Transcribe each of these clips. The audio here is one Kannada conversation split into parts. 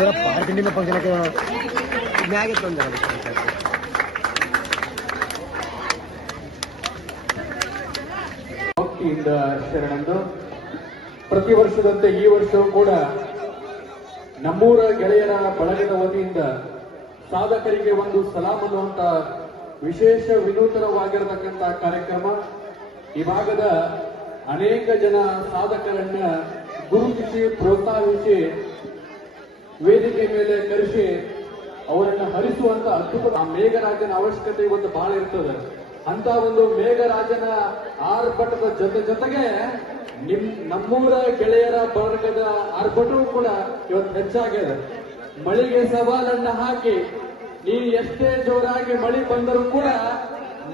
ಫಂಕ್ಷನ್ಗೆ ಮ್ಯಾಗೆ ತೊಂದರೆ ಭಕ್ತಿಯಿಂದ ಶರಣಂದು ಪ್ರತಿ ವರ್ಷದಂತೆ ಈ ವರ್ಷವೂ ಕೂಡ ನಮ್ಮೂರ ಗೆಳೆಯರ ಬಳಗದ ವತಿಯಿಂದ ಸಾಧಕರಿಗೆ ಒಂದು ಸಲಾಮ್ ಅನ್ನುವಂತ ವಿಶೇಷ ವಿನೂತನವಾಗಿರತಕ್ಕಂತ ಕಾರ್ಯಕ್ರಮ. ಈ ಭಾಗದ ಅನೇಕ ಜನ ಸಾಧಕರನ್ನ ಗುರುತಿಸಿ, ಪ್ರೋತ್ಸಾಹಿಸಿ ವೇದಿಕೆ ಮೇಲೆ ಕರೆಸಿ ಅವರನ್ನ ಹರಿಸುವಂತ ಅದ್ಭುತ ಆ ಮೇಘರಾಜನ ಅವಶ್ಯಕತೆ ಇವತ್ತು ಬಹಳ ಇರ್ತದೆ. ಅಂತ ಒಂದು ಮೇಘರಾಜನ ಆರ್ಭಟದ ಜೊತೆ ಜೊತೆಗೆ ನಿಮ್ ನಮ್ಮೂರ ಗೆಳೆಯರ ಬಳಗದ ಆರ್ಭಟವೂ ಕೂಡ ಇವತ್ತು ಹೆಚ್ಚಾಗಿದೆ. ಮಳಿಗೆ ಸವಾಲನ್ನ ಹಾಕಿ ನೀ ಎಷ್ಟೇ ಜೋರಾಗಿ ಮಳಿ ಬಂದರೂ ಕೂಡ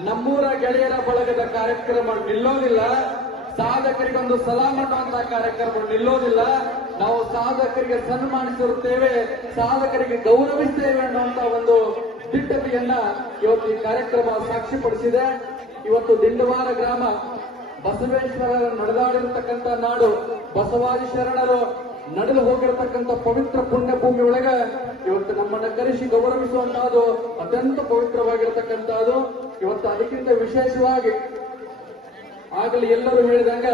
ನಮ್ಮೂರ ಗೆಳೆಯರ ಬಳಗದ ಕಾರ್ಯಕ್ರಮ ನಿಲ್ಲೋದಿಲ್ಲ. ಸಾಧಕರಿಗೊಂದು ಒಂದು ಸಲಾಂ ಅನ್ನುವಂತಹ ಕಾರ್ಯಕ್ರಮ ನಿಲ್ಲೋದಿಲ್ಲ. ನಾವು ಸಾಧಕರಿಗೆ ಸನ್ಮಾನಿಸಿರುತ್ತೇವೆ ಸಾಧಕರಿಗೆ ಗೌರವಿಸ್ತೇವೆ ಅನ್ನುವಂತ ಒಂದು ದಿಟ್ಟತೆಯನ್ನ ಇವತ್ತು ಈ ಕಾರ್ಯಕ್ರಮ ಸಾಕ್ಷಿಪಡಿಸಿದೆ. ಇವತ್ತು ದಿಂಡವಾರ ಗ್ರಾಮ ಬಸವೇಶ್ವರರ ನಡೆದಾಡಿರತಕ್ಕಂತ ನಾಡು, ಬಸವಾದಿ ಶರಣರು ನಡೆದು ಹೋಗಿರತಕ್ಕಂತ ಪವಿತ್ರ ಪುಣ್ಯ ಭೂಮಿ ಒಳಗ ಇವತ್ತು ನಮ್ಮನ್ನ ಕರೆಸಿ ಗೌರವಿಸುವಂತಹದ್ದು ಅತ್ಯಂತ ಪವಿತ್ರವಾಗಿರತಕ್ಕಂತಹದ್ದು. ಇವತ್ತು ಅದಕ್ಕಿಂತ ವಿಶೇಷವಾಗಿ ಆಗಲಿ ಎಲ್ಲರೂ ಹೇಳಿದಾಗ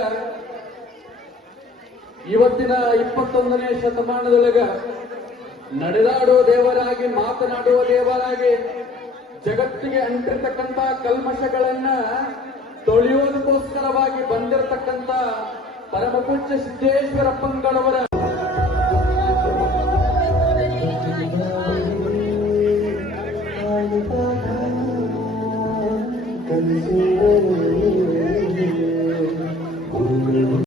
ಇವತ್ತಿನ ಇಪ್ಪತ್ತೊಂದನೇ ಶತಮಾನದೊಳಗ ನಡೆದಾಡುವ ದೇವರಾಗಿ ಮಾತನಾಡುವ ದೇವರಾಗಿ ಜಗತ್ತಿಗೆ ಅಂಟಿರ್ತಕ್ಕಂತ ಕಲ್ಮಶಗಳನ್ನ ತೊಳೆಯೋದಕ್ಕೋಸ್ಕರವಾಗಿ ಬಂದಿರತಕ್ಕಂತ ಪರಮಪೂಜ್ಯ ಸಿದ್ದೇಶ್ವರಪ್ಪಂಗಳವರ